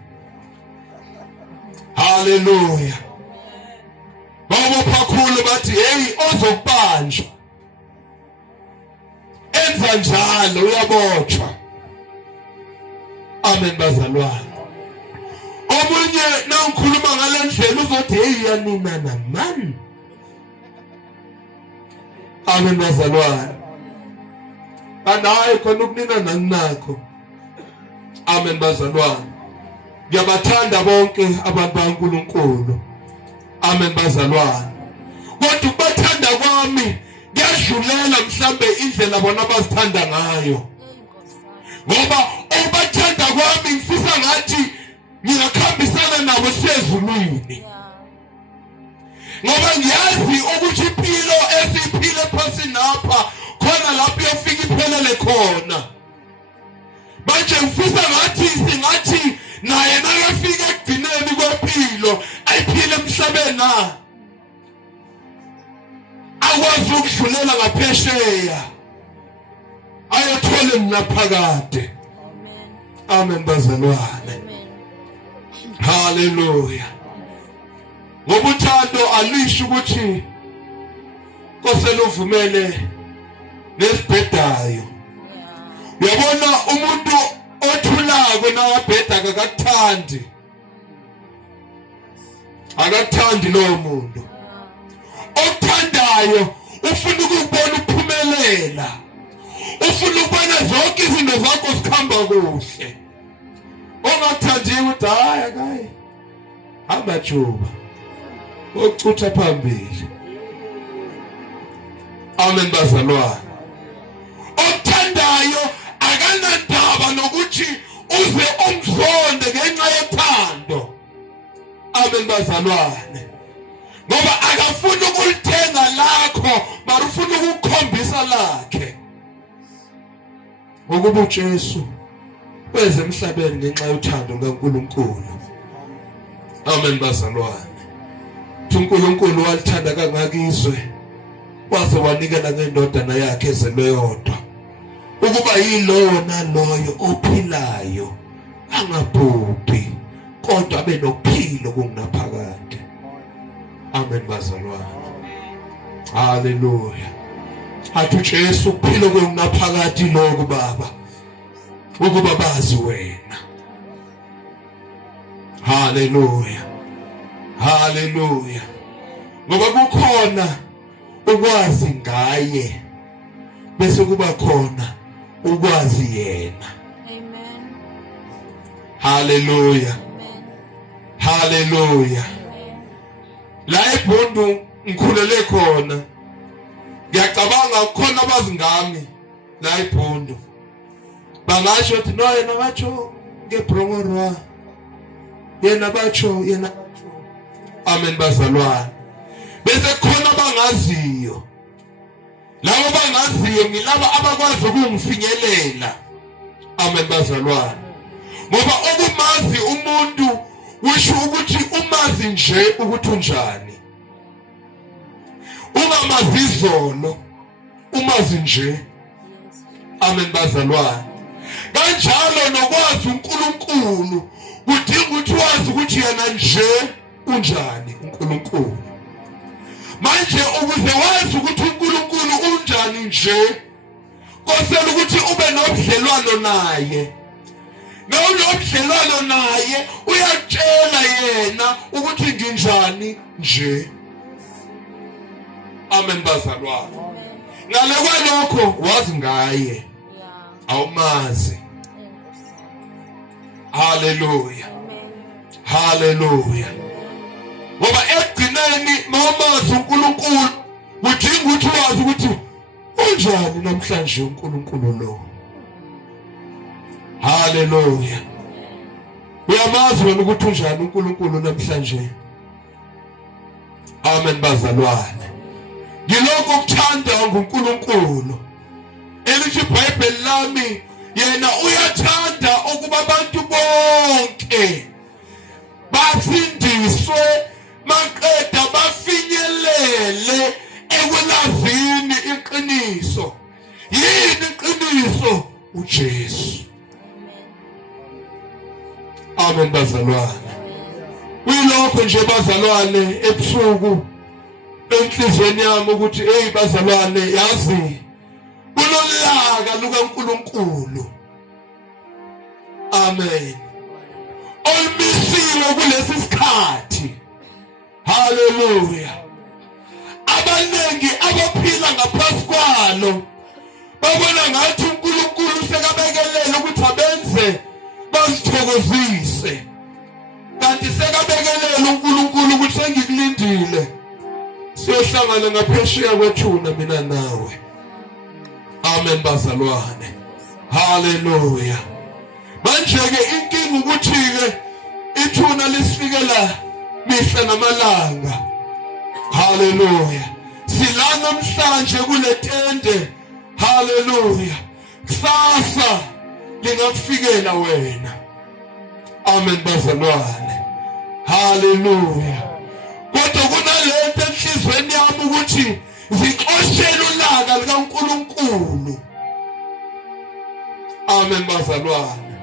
Hallelujah. Bawubopha khulu bathi hey ozokubanjwa. Enza njalo uyabotshwa. Amen bazalwane. Omunye nangikhuluma ngale ndlela uzothi hey yanina namani. Amen bazalwane. Anayi khona ukunina nanakho. Amen bazalwane. Ngiyabathanda bonke abantu baNkulunkulu. Amen bazalwane. Kodwa ukubathanda kwami ngiyadlulela mhlambe indlela bona abazithanda ngayo. Ngoba ukubathanda kwami ngifisa ngathi ngingakhambisana nabo sezulwini. Ngoba ngiyazi ukuthi impilo esiphile phasi napha khona lapho yofika iphelele khona. Manje ngifisa ngathi singathi naye nakafika ekugcineni kwempilo ayiphile emhlabeni na. Akwazi ukudlulela ngaphesheya. Ayethole mina phakade. Amen bazalwane. Hallelujah. Ngobuthando alisho ukuthi kosele uvumele nesibhedayo. Uyabona umuntu othulako nawabheda akakuthandi. Akakuthandi lo muntu. Okuthandayo ufuna ukubona uphumelela. Ufuna ukubona zonke izinto zakho zikhamba kuhle. Ongakuthandi ukuthi hayi akayi. Hamba juba. Okucutha phambili. Amen bazalwane. Okuthandayo akanandaba nokuthi uze umzonde ngenxa yothando. Amen bazalwane. Ngoba akafuni ukulithenga lakho, mara ufuna ukukhombisa lakhe. Ngokuba uJesu weze emhlabeni ngenxa yothando kaNkulunkulu. Amen bazalwane. uNkulunkulu walithanda kangakizwe waze wanikela ngendodana yakhe ezelwe yodwa ukuba yilowo naloyo ophilayo angabhubhi kodwa abe nokuphila kungunaphakade. Amen bazalwane. Hallelujah. Athi uJesu kuphilo kwenaphakathi lokho baba. Ukuba bazi wena. Hallelujah. Hallelujah. Ngoba kukhona ukwazi ngaye bese kuba khona ukwazi yena. Amen. Hallelujah. Amen. Hallelujah. La eBundu ngikhulele khona. Ngiyacabanga khona abazingami la eBundu. Bangasho ukuthi no yena batsho ngeBrongorwa. Yena batsho. Amen bazalwane. Bese khona bangaziyo. Labo bangaziyo ngilaba abakwazi ukungifinyelela. Amen bazalwane. Ngoba ukumazi umuntu wisho ukuthi umazi nje ukuthi unjani. Ungamazi izolo, umazi nje. Amen bazalwane. Kanjalo nokwazi uNkulunkulu kudinga ukuthi wazi ukuthi yena nje unjani uNkulunkulu. Manje ukuze wazi ukuthi uNkulunkulu unjani nje, kosela ukuthi ube nobudlelwano naye. Nobudlelwano naye uyatshela yena ukuthi nginjani nje. Amen bazalwane. Ngale kwalokho wazi ngaye. Awumazi. Hallelujah. Hallelujah. Ngoba egcineni mawumazi uNkulunkulu udinga ukuthi wazi ukuthi unjani namhlanje uNkulunkulu lo. Hallelujah. Uyamazi wena ukuthi unjani uNkulunkulu namhlanje. Amen bazalwane. Ngilokho ukuthanda nguNkulunkulu. Elithi iBhayibheli lami yena uyathanda ukuba abantu bonke basindiswe maqeda bafinyelele ekulazini iqiniso. Yini iqiniso? uJesu. Amen bazalwane. Uyilokho nje bazalwane ebusuku enhlizweni yami ukuthi hey bazalwane yazi kulolaka lukaNkulunkulu. Amen. Olmisiwe kulesi sikhathi. Hallelujah. Abanengi abaphila ngaphansi kwalo babona ngathi uNkulunkulu sekabekelela ukuthi abenze bazithokozise. Kanti sekabekelela uNkulunkulu ukuthi sengikulindile siyohlangana ngaphesheya kwethuna mina nawe. Amen bazalwane. Hallelujah. Manje ke inkinga ukuthi ke ithuna lisifikela mihla namalanga. Hallelujah. Silana namhlanje kule tende. Hallelujah. Kusasa lingakufikela wena. Amen bazalwane. Hallelujah. Kodwa kunalento enhlizweni yami ukuthi zixoshela ulaka likaNkulunkulu. Amen bazalwane.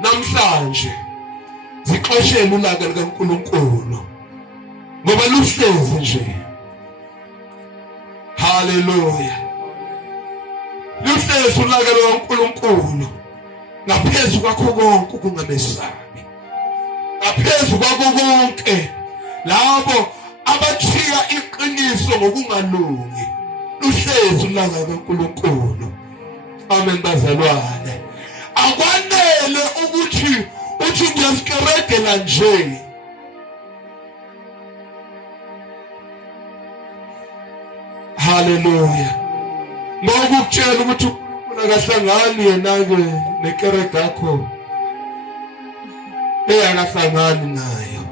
Namhlanje zixoshela ulaka likaNkulunkulu ngoba luhlezi nje. Hallelujah. Luhlezi ulaka likaNkulunkulu ngaphezu kwakho konke ukungamesabi. Ngaphezu kwakho konke labo abathiya iqiniso ngokungalungi. Luhlezi ulaka likaNkulunkulu. Amen bazalwane. Akwanele ukuthi ngiyasikeregela nje. Hallelujah. Ngokutshela ukuthi uNkulunkulu akahlangani yena ke nekerega yakho. Akahlangani nayo.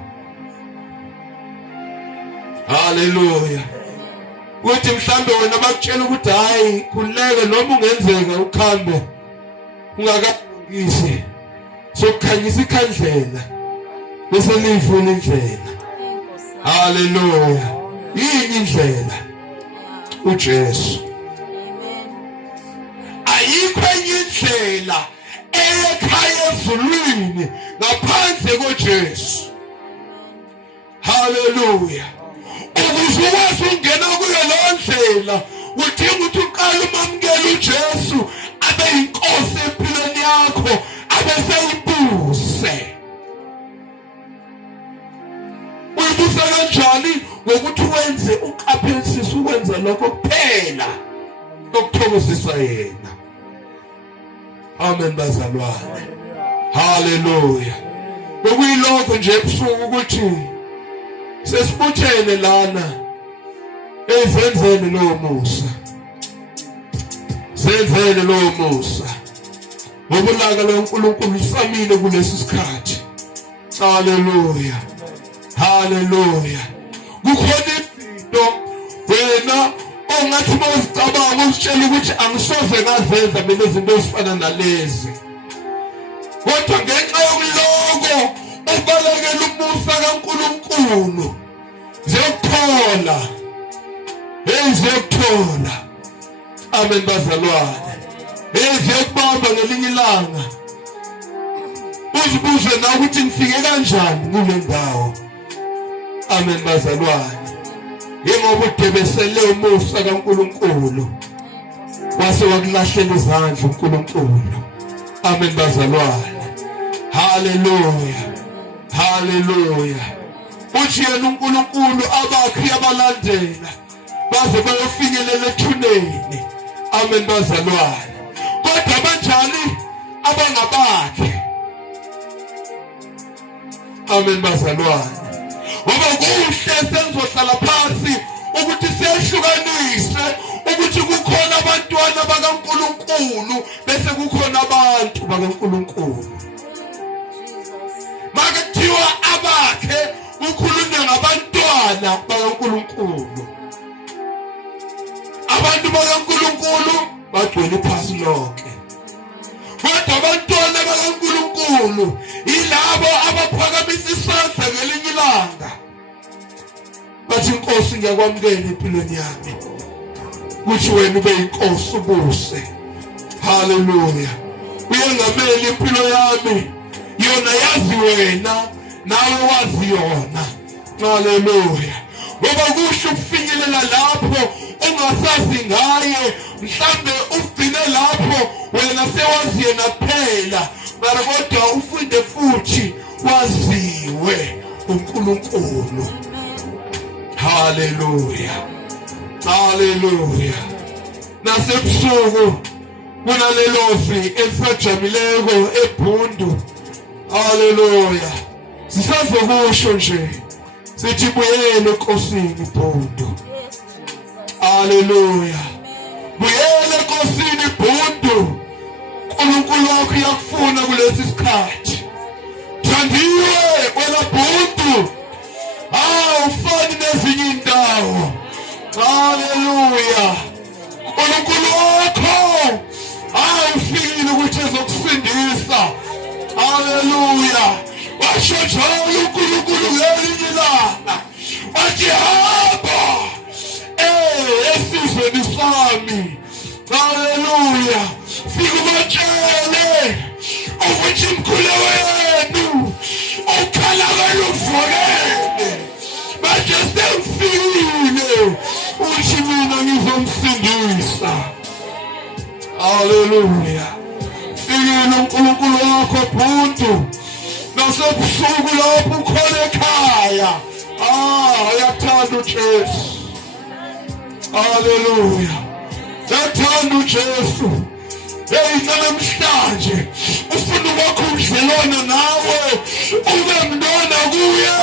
Hallelujah. Kuthi mhlambe wena bakutshela ukuthi hayi kuleke noma ungenzeka ukhambe ungakangisi sokukhanyisa ikhandlela bese lifuna indlela. Hallelujah. Yini indlela? uJesu. Ayikho enye indlela ekhaya ezulwini ngaphandle koJesu. Hallelujah. ukuze ukwazi ungena kuyo lo ndlela udinga ukuthi uqale umamukele uJesu abe yinkosi empilweni yakho abe seyibuse. Uyibusa kanjani? Ngokuthi wenze uqaphelisise ukwenza lokho kuphela okuthokozisa yena. Amen bazalwane. Hallelujah. Bekuyilokho nje ebusuku ukuthi sesibuthene lana ezenzele lo musa. Senzele lo musa. Ngobulaka loNkulunkulu samile kulesi sikhathi. Hallelujah. Hallelujah. Kukhona izinto wena ongathi mawuzicabanga uzitshela ukuthi angisoze ngazenza mina izinto ezifana nalezi. Kodwa ngenxa yokuloko ubalekela umusa kaNkulunkulu ziyokuthola. Ziyokuthola. Amen bazalwane. Ziyokubamba ngelinye ilanga. Uzibuze na ukuthi ngifike kanjani kule ndawo. Amen bazalwane. Yengoba udebesele umusa kaNkulunkulu wase wakulahlela izandla uNkulunkulu. Amen bazalwane. Hallelujah. Hallelujah. Uthi yena uNkulunkulu abakhi abalandela baze bayofinyelela ethuneni. Amen bazalwane. Kodwa banjani abangabakhe. Amen bazalwane. Ngoba kuhle senzohlala phansi ukuthi siyahlukanise ukuthi kukhona abantwana bakaNkulunkulu bese kukhona abantu bakaNkulunkulu. Makathiwa abakhe kukhulunywa ngabantwana bakaNkulunkulu. Abantu bakaNkulunkulu bagcwele phasi lonke. Kodwa abantwana bakaNkulunkulu yilabo abaphakamisa isandla ngelinye ilanga bathi Nkosi ngiyakwamukela empilweni yami ukuthi wena ube yinkosi ubuse. Hallelujah. Uyengameli impilo yami yona yazi wena nawe wazi yona. Hallelujah. Ngoba kusho ukufinyelela lapho ungasazi ngaye mhlambe ugcine lapho wena sewazi yena kuphela mara kodwa ufunde futhi waziwe uNkulunkulu. Hallelujah. Hallelujah. Nasebusuku kunalelozi elisajamileko eBundu. Hallelujah. Sisazokusho nje sithi buyele enkosini Bundu. Hallelujah. Buyele enkosini Bundu. uNkulunkulu wakho uyakufuna kulesi sikhathi. Thandiwe wena Bundu. Ufani nezinye indawo. Hallelujah. uNkulunkulu wakho ufikile ukuthi ezokusindisa. Hallelujah. Washo njalo uNkulunkulu ngelinye ilanga wathi hamba esizweni sami. Hallelujah. Fika ubatshele ukuthi mkhulu wenu ukhala kaluvukele manje semfikile uthi mina ngizomsindisa. Hallelujah. Fikile uNkulunkulu wakho Bundu nasebusuku lapho ukhona ekhaya. Uyathanda uJesu. Hallelujah. Uyathanda uJesu. Namhlanje ufuna ukwakha ubudlelwano nawe ube mntwana kuye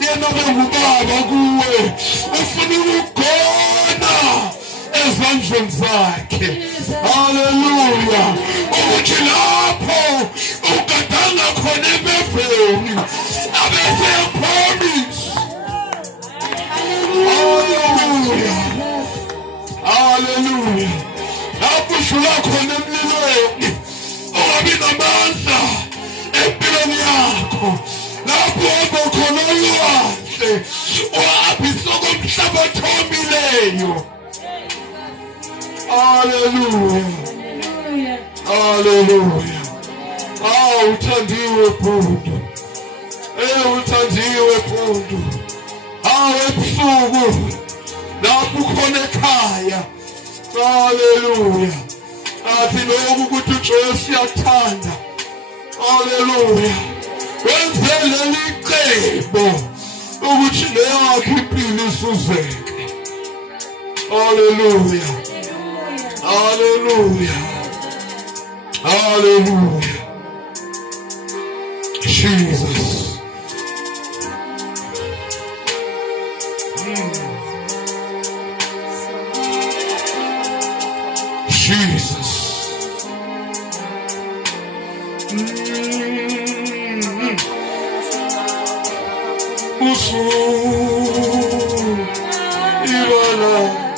yena ube ngubaba kuwe. Ufuna ukugona ezandleni zakhe. Hallelujah. Ukuthi lapho ugadanga khona ebeveni abese promise. Hallelujah. Hallelujah. Lapho ushula khona emlilweni ungabi namandla empilweni yakho. Lapho uhamba khona ulwandle uhambisa komhlaba othomileyo. Hallelujah. Hallelujah. Uthandiwe Bundu. Uthandiwe Bundu. usuku lapho khona ekhaya. Hallelujah. Athi lokhu ukuthi uJesu uyathanda. Hallelujah. Wenzele licebo ukuthi leyakhe impilo isuzeke. Hallelujah. Hallelujah. Hallelujah. Jesus. Jesus. Usu ibala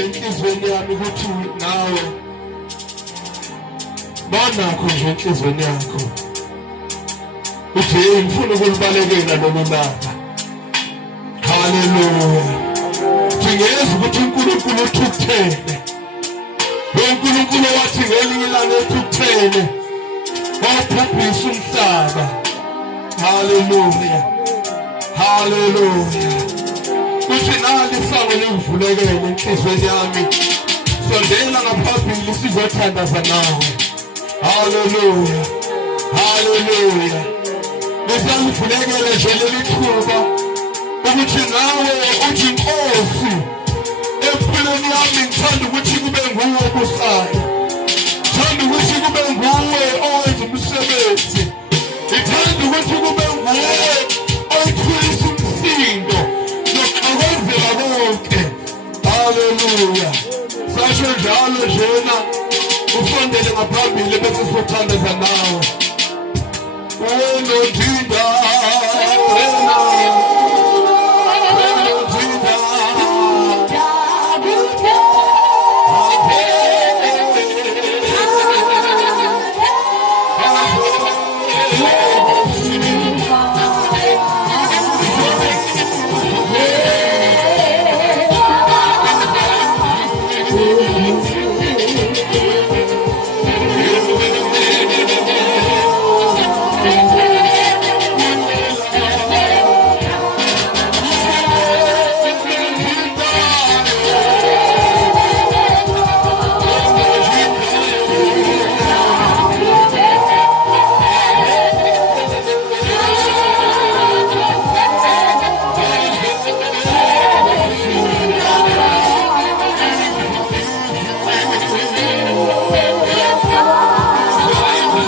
enhlizweni yami ukuthi nawe banakho nje enhlizweni yakho uthi ngifuna ukulibalekela lolu langa. Hallelujah. Ngiyeza ukuthi uNkulunkulu uthukuthele. uNkulunkulu wathi ngelinye ilanga ethukuthele wabhubhisa umhlaba. Hallelujah. Hallelujah. Kuthi nali isango livulekele enhlizweni yami. Sondela ngaphambili sizothandaza nawe. Hallelujah. Hallelujah. Ngisalivulekele nje leli thuba ukuthi nawe uthi Nkosi empilweni yami ngithanda ukuthi kube nguwe obusayo. Ngithanda ukuthi kube nguwe owenza umsebenzi. Ngithanda ukuthi kube nguwe othulisa umsindo nokukwenzela konke. Hallelujah. Sasho njalo njena usondele ngaphambili bese sothandaza nawe. Unodinda wena